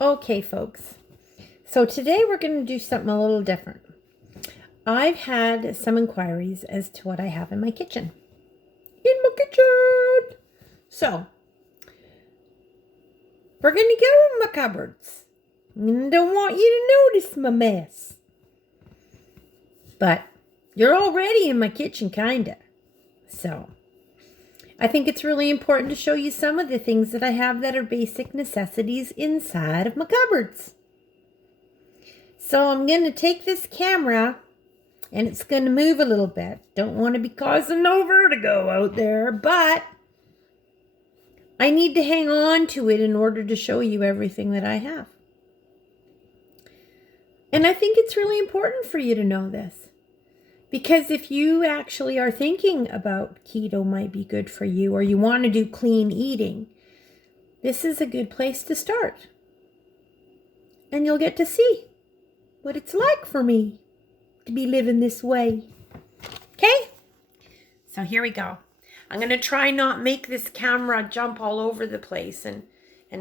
Okay, folks. So today we're going to do something a little different. I've had some inquiries as to what I have in my kitchen. In my kitchen! So, we're going to go in my cupboards. I don't want you to notice my mess. But you're already in my kitchen, kinda. So, I think it's really important to show you some of the things that I have that are basic necessities inside of my cupboards. So I'm going to take this camera and it's going to move a little bit. Don't want to be causing no vertigo out there, but I need to hang on to it in order to show you everything that I have. And I think it's really important for you to know this. Because if you actually are thinking about keto might be good for you, or you want to do clean eating, this is a good place to start. And you'll get to see what it's like for me to be living this way. Okay? So here we go. I'm going to try not make this camera jump all over the place and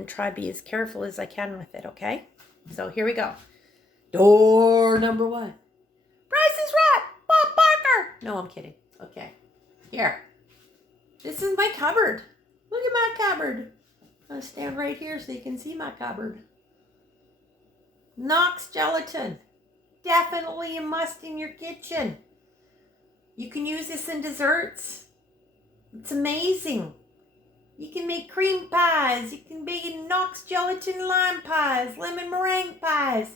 try to be as careful as I can with it, okay? So here we go. Door number 1. Price is Right, Bob Barker. No, I'm kidding. Okay. Here. This is my cupboard. Look at my cupboard. I'm going to stand right here so you can see my cupboard. Knox gelatin. Definitely a must in your kitchen. You can use this in desserts. It's amazing. You can make cream pies. You can make Knox gelatin lime pies, lemon meringue pies.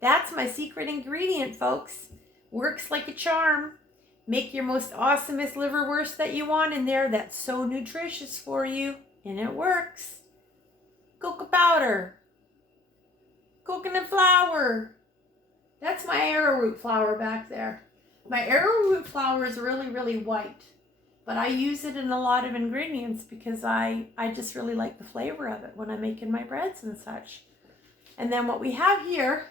That's my secret ingredient, folks. Works like a charm. Make your most awesomest liverwurst that you want in there. That's so nutritious for you. And it works. Cocoa powder. Coconut flour. That's my arrowroot flour back there. My arrowroot flour is really, really white. But I use it in a lot of ingredients because I just really like the flavor of it when I'm making my breads and such. And then what we have here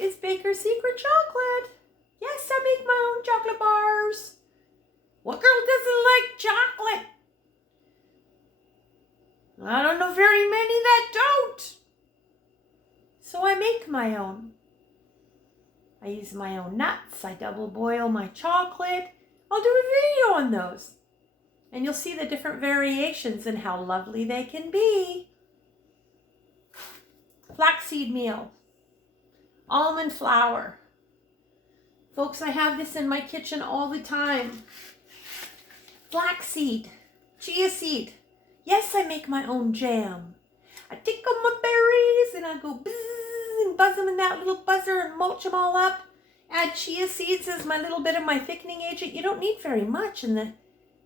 is Baker's Secret chocolate. Yes, I make my own chocolate bars. What girl doesn't like chocolate? I don't know very many that don't. So I make my own. I use my own nuts. I double boil my chocolate. I'll do a video on those. And you'll see the different variations and how lovely they can be. Flaxseed meal. Almond flour. Folks, I have this in my kitchen all the time. Flaxseed. Chia seed. Yes, I make my own jam. I take all my berries and I go buzz and buzz them in that little buzzer and mulch them all up. Add chia seeds as my little bit of my thickening agent. You don't need very much. And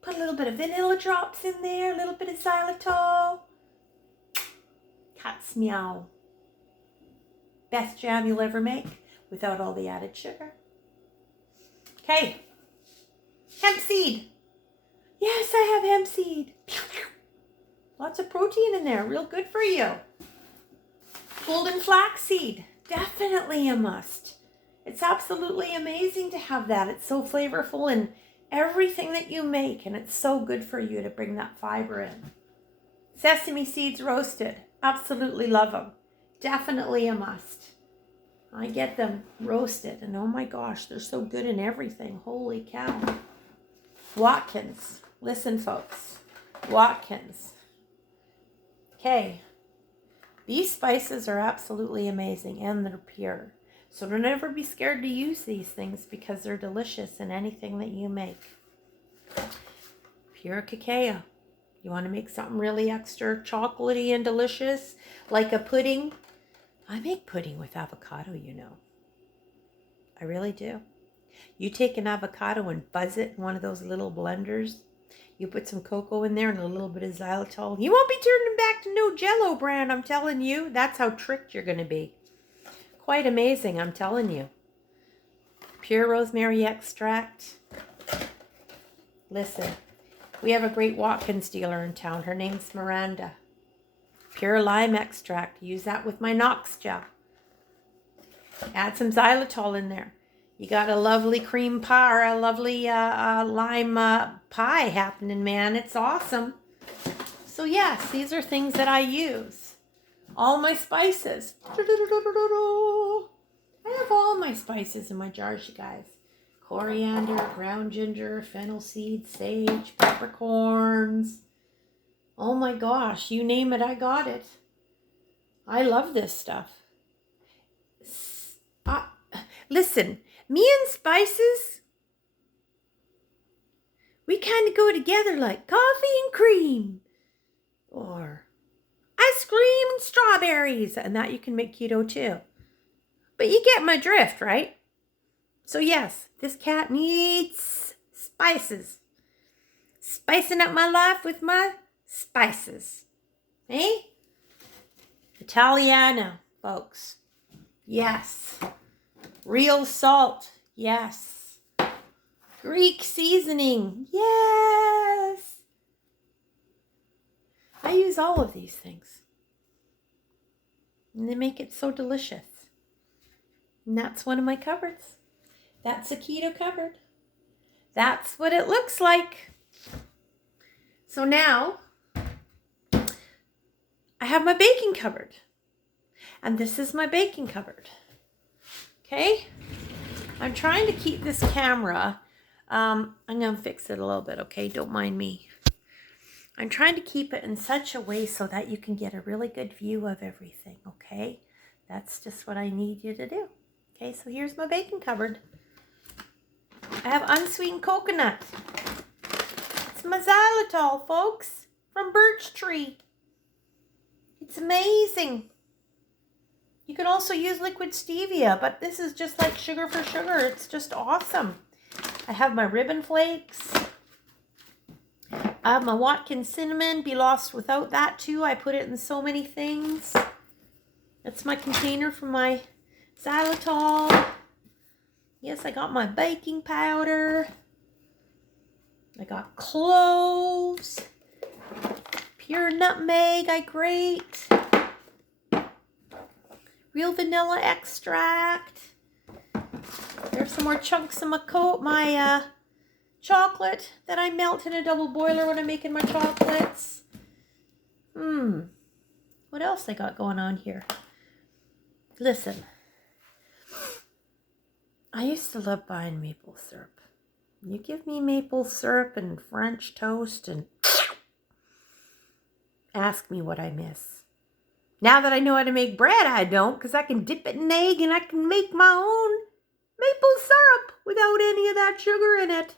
put a little bit of vanilla drops in there, a little bit of xylitol. Cat's meow. Best jam you'll ever make without all the added sugar. Okay. Hemp seed. Yes, I have hemp seed. Lots of protein in there. Real good for you. Golden flaxseed. Definitely a must. It's absolutely amazing to have that. It's so flavorful in everything that you make, and it's so good for you to bring that fiber in. Sesame seeds roasted. Absolutely love them. Definitely a must. I get them roasted, and oh my gosh, they're so good in everything. Holy cow. Watkins. Listen, folks. Watkins. Okay. These spices are absolutely amazing, and they're pure. So don't ever be scared to use these things because they're delicious in anything that you make. Pure cacao. You want to make something really extra chocolatey and delicious, like a pudding? I make pudding with avocado, you know. I really do. You take an avocado and buzz it in one of those little blenders. You put some cocoa in there and a little bit of xylitol. You won't be turning back to no Jell-O brand, I'm telling you. That's how tricked you're going to be. Quite amazing, I'm telling you. Pure rosemary extract. Listen, we have a great Watkins dealer in town. Her name's Miranda. Pure lime extract. Use that with my Knox gel. Add some xylitol in there. You got a lovely cream pie or a lovely lime pie happening, man. It's awesome. So yes, these are things that I use. all my spices. I have all my spices in my jars, you guys. Coriander, ground ginger, fennel seeds, sage, peppercorns. Oh my gosh, you name it, I got it. I love this stuff. Listen, me and spices, we kind of go together like coffee and cream. Or ice cream and strawberries. And that you can make keto too. But you get my drift, right? So yes, this cat needs spices. Spicing up my life with my spices. Hey? Italiano, folks. Yes. Real salt. Yes. Greek seasoning. Yes. I use all of these things. And they make it so delicious. And that's one of my cupboards. That's a keto cupboard. That's what it looks like. So now, I have my baking cupboard. And this is my baking cupboard. Okay? I'm trying to keep this camera. I'm going to fix it a little bit, okay? Don't mind me. I'm trying to keep it in such a way so that you can get a really good view of everything, okay? That's just what I need you to do. Okay, so here's my baking cupboard. I have unsweetened coconut. It's my xylitol, folks, from Birch Tree. It's amazing. You can also use liquid stevia, but this is just like sugar for sugar. It's just awesome. I have my ribbon flakes. I have my Watkins cinnamon. Be lost without that too. I put it in so many things. That's my container for my xylitol. Yes, I got my baking powder. I got cloves. Pure nutmeg I grate. Real vanilla extract. There's some more chunks of my chocolate that I melt in a double boiler when I'm making my chocolates. What else I got going on here? Listen, I used to love buying maple syrup. You give me maple syrup and French toast and ask me what I miss. Now that I know how to make bread, I don't, because I can dip it in egg and I can make my own maple syrup without any of that sugar in it.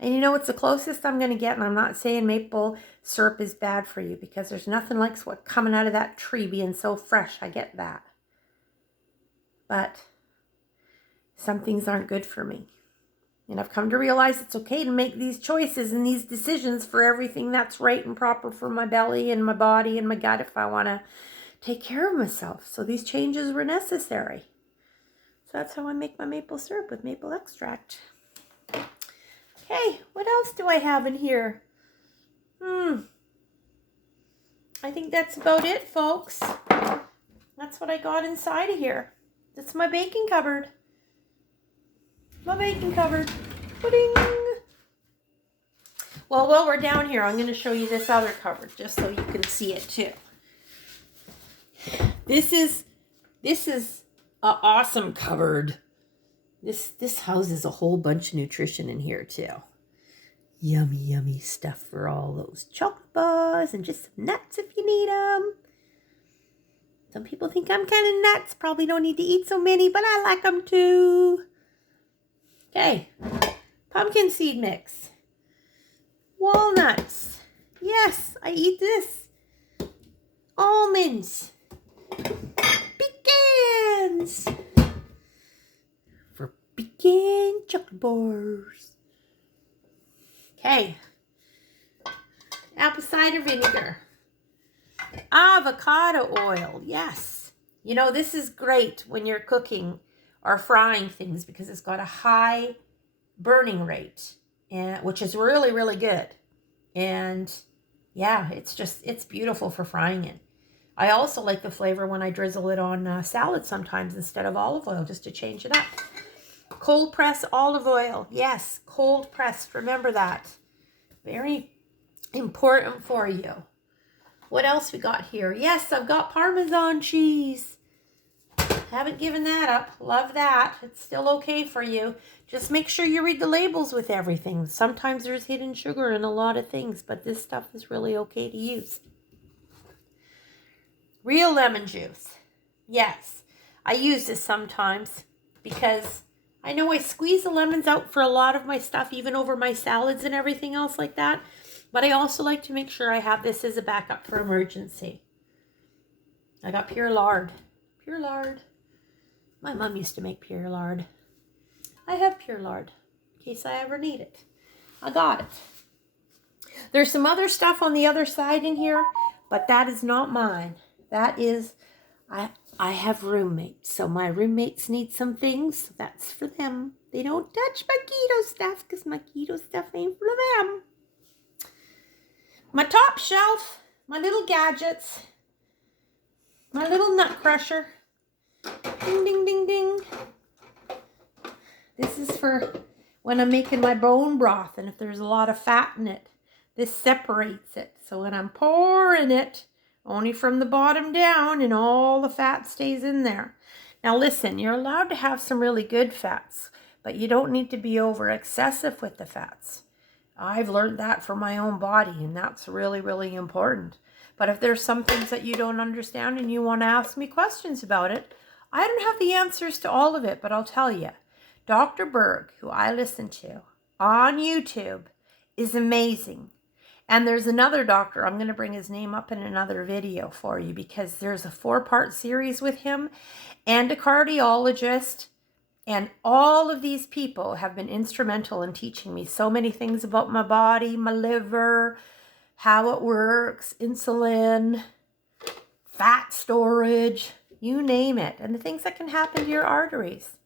And you know what's the closest I'm going to get? And I'm not saying maple syrup is bad for you, because there's nothing like what coming out of that tree being so fresh. I get that. But some things aren't good for me. And I've come to realize it's okay to make these choices and these decisions for everything that's right and proper for my belly and my body and my gut if I want to take care of myself. So these changes were necessary. So that's how I make my maple syrup, with maple extract. Okay, what else do I have in here? I think that's about it, folks. That's what I got inside of here. That's my baking cupboard. My baking cupboard. Pudding. Well, while we're down here, I'm going to show you this other cupboard just so you can see it too. This is an awesome cupboard. This houses a whole bunch of nutrition in here too. Yummy, yummy stuff for all those chocolate bars and just some nuts if you need them. Some people think I'm kind of nuts. Probably don't need to eat so many, but I like them too. Okay, pumpkin seed mix. Walnuts. Yes, I eat this. Almonds. Pecans. For pecan chocolate bars. Okay. Apple cider vinegar. Avocado oil. Yes. You know, this is great when you're cooking or frying things because it's got a high burning rate, and which is really, really good. And yeah, it's beautiful for frying it. I also like the flavor when I drizzle it on salad sometimes instead of olive oil, just to change it up. Cold press olive oil. Yes, cold pressed. Remember that. Very important for you. What else we got here? Yes, I've got Parmesan cheese. Haven't given that up. Love that. It's still okay for you. Just make sure you read the labels with everything. Sometimes there's hidden sugar in a lot of things, but this stuff is really okay to use. Real lemon juice. Yes, I use this sometimes because I know I squeeze the lemons out for a lot of my stuff, even over my salads and everything else like that. But I also like to make sure I have this as a backup for emergency. I got pure lard. Pure lard. My mom used to make pure lard. I have pure lard in case I ever need it. I got it. There's some other stuff on the other side in here, but that is not mine. That is, I have roommates, so my roommates need some things. So that's for them. They don't touch my keto stuff because my keto stuff ain't for them. My top shelf, my little gadgets, my little nut crusher. Ding, ding, ding, ding. This is for when I'm making my bone broth, and if there's a lot of fat in it, this separates it. So when I'm pouring it, only from the bottom down, and all the fat stays in there. Now listen, you're allowed to have some really good fats, but you don't need to be over excessive with the fats. I've learned that for my own body, and that's really, really important. But if there's some things that you don't understand and you want to ask me questions about it, I don't have the answers to all of it, but I'll tell you. Dr. Berg, who I listen to on YouTube, is amazing. And there's another doctor, I'm going to bring his name up in another video for you because there's a 4-part series with him and a cardiologist. And all of these people have been instrumental in teaching me so many things about my body, my liver, how it works, insulin, fat storage, you name it, and the things that can happen to your arteries.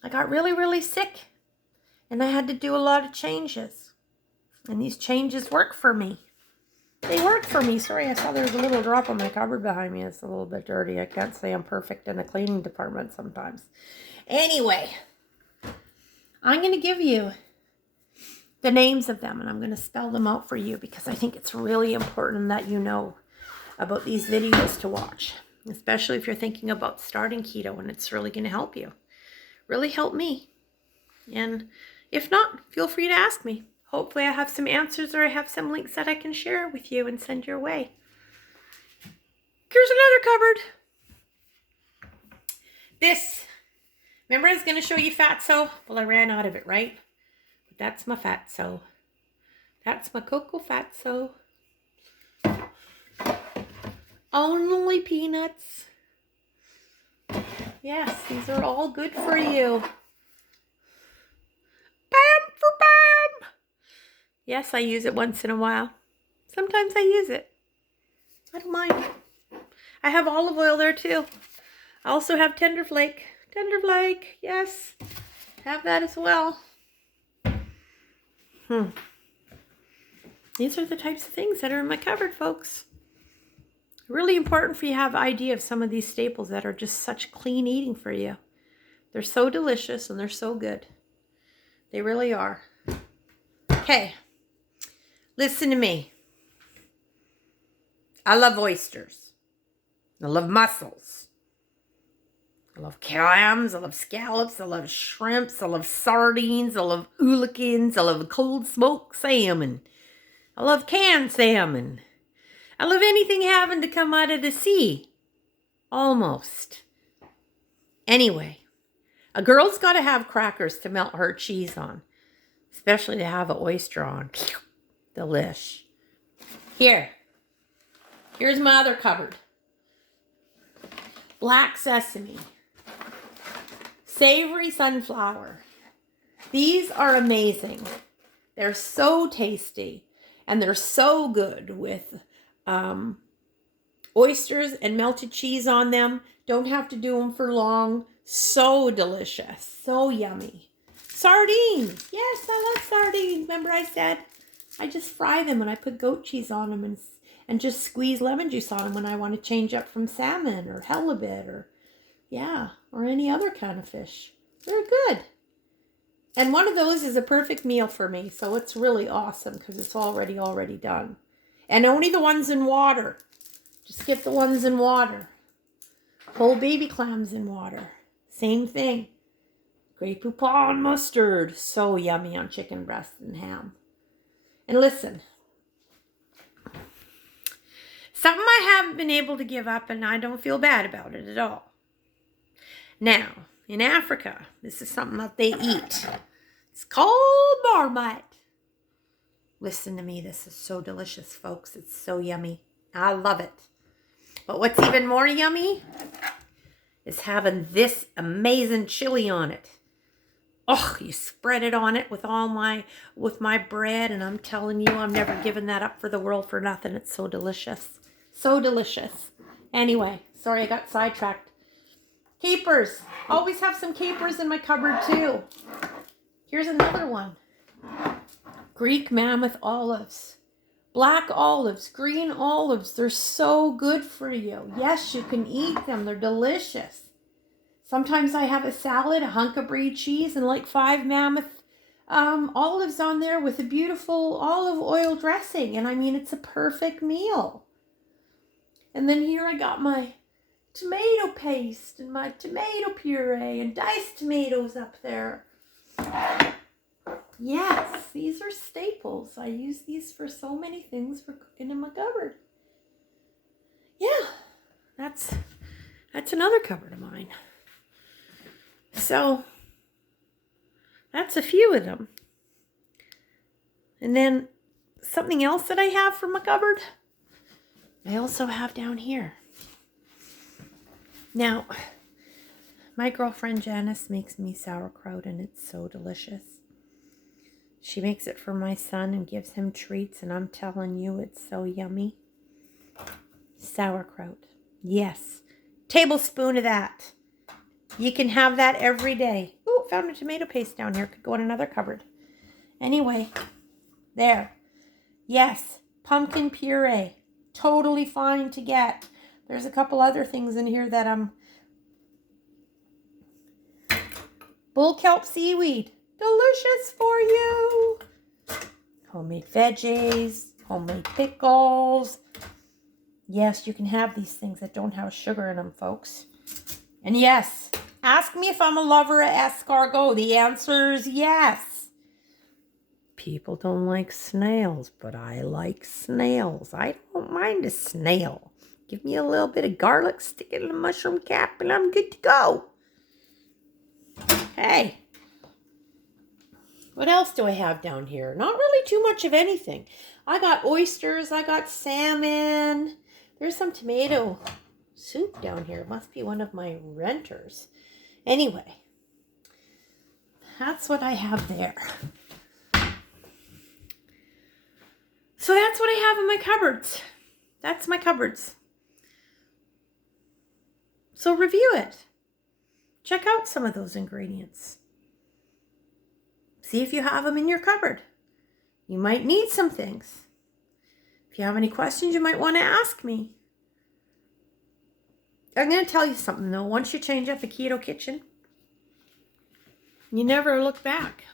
I got really, really sick, and I had to do a lot of changes. And these changes work for me. They work for me. Sorry, I saw there's a little drop on my cupboard behind me. It's a little bit dirty. I can't say I'm perfect in the cleaning department sometimes. Anyway, I'm going to give you the names of them, and I'm going to spell them out for you because I think it's really important that you know about these videos to watch, especially if you're thinking about starting keto, and it's really going to help you. Really help me. And if not, feel free to ask me. Hopefully I have some answers, or I have some links that I can share with you and send your way. Here's another cupboard. This, remember I was going to show you fatso? Well, I ran out of it, right? But that's my fatso. That's my cocoa fatso. Only peanuts. Yes, these are all good for you. Bam for bam. Yes, I use it once in a while. Sometimes I use it. I don't mind. I have olive oil there too. I also have tender flake. Tender flake, yes. Have that as well. These are the types of things that are in my cupboard, folks. Really important for you to have an idea of some of these staples that are just such clean eating for you. They're so delicious and they're so good. They really are. Okay, listen to me. I love oysters. I love mussels. I love clams. I love scallops. I love shrimps. I love sardines. I love oolakins. I love cold smoked salmon. I love canned salmon. I love anything having to come out of the sea. Almost. Anyway, a girl's got to have crackers to melt her cheese on. Especially to have an oyster on. Delish. Here's my other cupboard. Black sesame. Savory sunflower. These are amazing. They're so tasty. And they're so good with oysters and melted cheese on them. Don't have to do them for long. So delicious. So yummy. Sardines. Yes, I love sardines. Remember I said I just fry them and I put goat cheese on them and just squeeze lemon juice on them when I want to change up from salmon or halibut or any other kind of fish. They're good. And one of those is a perfect meal for me. So it's really awesome because it's already done. And only the ones in water. Just skip the ones in water. Whole baby clams in water. Same thing. Grey Poupon mustard. So yummy on chicken breast and ham. And listen. Something I haven't been able to give up, and I don't feel bad about it at all. Now, in Africa, this is something that they eat. It's called marmite. Listen to me. This is so delicious, folks. It's so yummy. I love it. But what's even more yummy is having this amazing chili on it. Oh, you spread it on it with my bread, and I'm telling you, I'm never giving that up for the world for nothing. It's so delicious. So delicious. Anyway, sorry I got sidetracked. Capers. Always have some capers in my cupboard too. Here's another one. Greek mammoth olives. Black olives, green olives. They're so good for you. Yes, you can eat them. They're delicious. Sometimes I have a salad, a hunk of brie cheese, and like 5 mammoth olives on there with a beautiful olive oil dressing. And I mean, it's a perfect meal. And then here I got my tomato paste and my tomato puree and diced tomatoes up there. Yes, these are staples. I use these for so many things for cooking in my cupboard. Yeah, that's another cupboard of mine. So, that's a few of them. And then something else that I have for my cupboard, I also have down here. Now, my girlfriend Janice makes me sauerkraut, and it's so delicious. She makes it for my son and gives him treats, and I'm telling you, it's so yummy. Sauerkraut. Yes. Tablespoon of that. You can have that every day. Ooh, found a tomato paste down here. Could go in another cupboard. Anyway, there. Yes, pumpkin puree. Totally fine to get. There's a couple other things in here that bull kelp seaweed. Delicious for you. Homemade veggies, homemade pickles. Yes, you can have these things that don't have sugar in them, folks. And yes, ask me if I'm a lover of escargot. The answer is yes. People don't like snails, but I like snails. I don't mind a snail. Give me a little bit of garlic, stick it in a mushroom cap, and I'm good to go. Hey. What else do I have down here? Not really too much of anything. I got oysters. I got salmon. There's some tomato soup down here. It must be one of my renters. Anyway, that's what I have there. So that's what I have in my cupboards. That's my cupboards. So review it. Check out some of those ingredients. See if you have them in your cupboard. You might need some things. If you have any questions, you might want to ask me. I'm going to tell you something, though. Once you change up the keto kitchen, you never look back.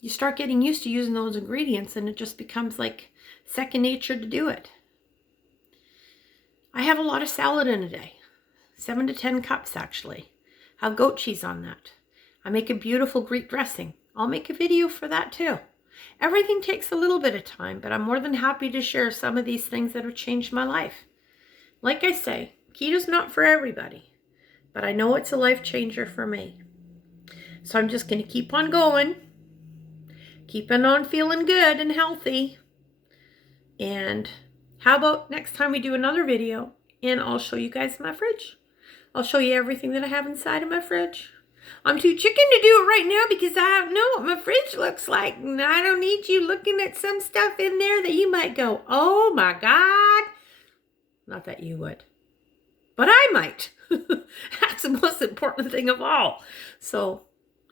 You start getting used to using those ingredients, and it just becomes like second nature to do it. I have a lot of salad in a day. 7 to 10 cups, actually. I have goat cheese on that. I make a beautiful Greek dressing. I'll make a video for that too. Everything takes a little bit of time, but I'm more than happy to share some of these things that have changed my life. Like I say, keto's not for everybody, but I know it's a life changer for me. So I'm just going to keep on going, keeping on feeling good and healthy. And how about next time we do another video and I'll show you guys my fridge. I'll show you everything that I have inside of my fridge. I'm too chicken to do it right now because I don't know what my fridge looks like. And I don't need you looking at some stuff in there that you might go, oh my God. Not that you would, but I might. That's the most important thing of all. So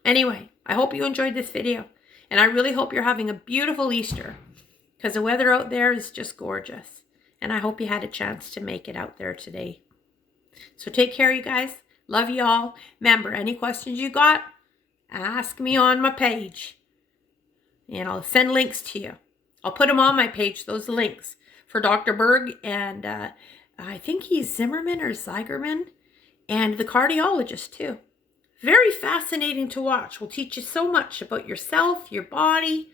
anyway, I hope you enjoyed this video. And I really hope you're having a beautiful Easter because the weather out there is just gorgeous. And I hope you had a chance to make it out there today. So take care, you guys. Love you all. Remember, any questions you got, ask me on my page. And I'll send links to you. I'll put them on my page, those links for Dr. Berg, and I think he's Zimmerman or Zeigerman, and the cardiologist too. Very fascinating to watch. Will teach you so much about yourself, your body,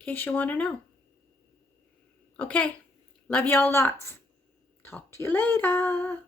in case you want to know. Okay, love y'all lots. Talk to you later.